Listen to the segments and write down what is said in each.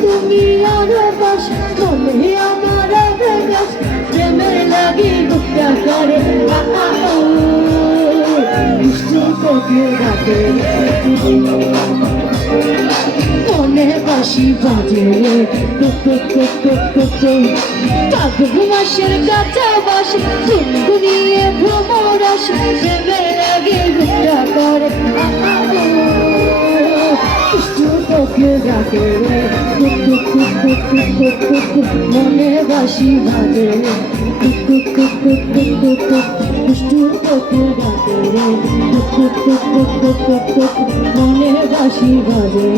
তুমি আরো বাস মনে আমার বেগাস প্রেমের লাগি গুপ্তা করে বৃষ্টি তোকে রাতে মনে বাসি বাজে ফাগুন মাসের কাঁচা বাসি গুনগুনিয়ে ভ্রমর আসে প্রেমের লাগি গুপ্তা করে মনে বাসি বাজে মনে বাসি বাজে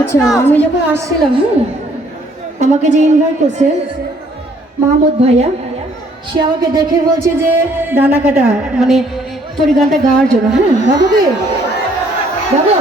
আচ্ছা, আমি যখন আসছিলাম আমাকে যে ইনভাইট করছে মাহমুদ ভাইয়া, সে আমাকে দেখে বলছে যে ডানা কাটা মানে তোর গানটা গাওয়ার জন্য। হ্যাঁ, বাবুকে বাবু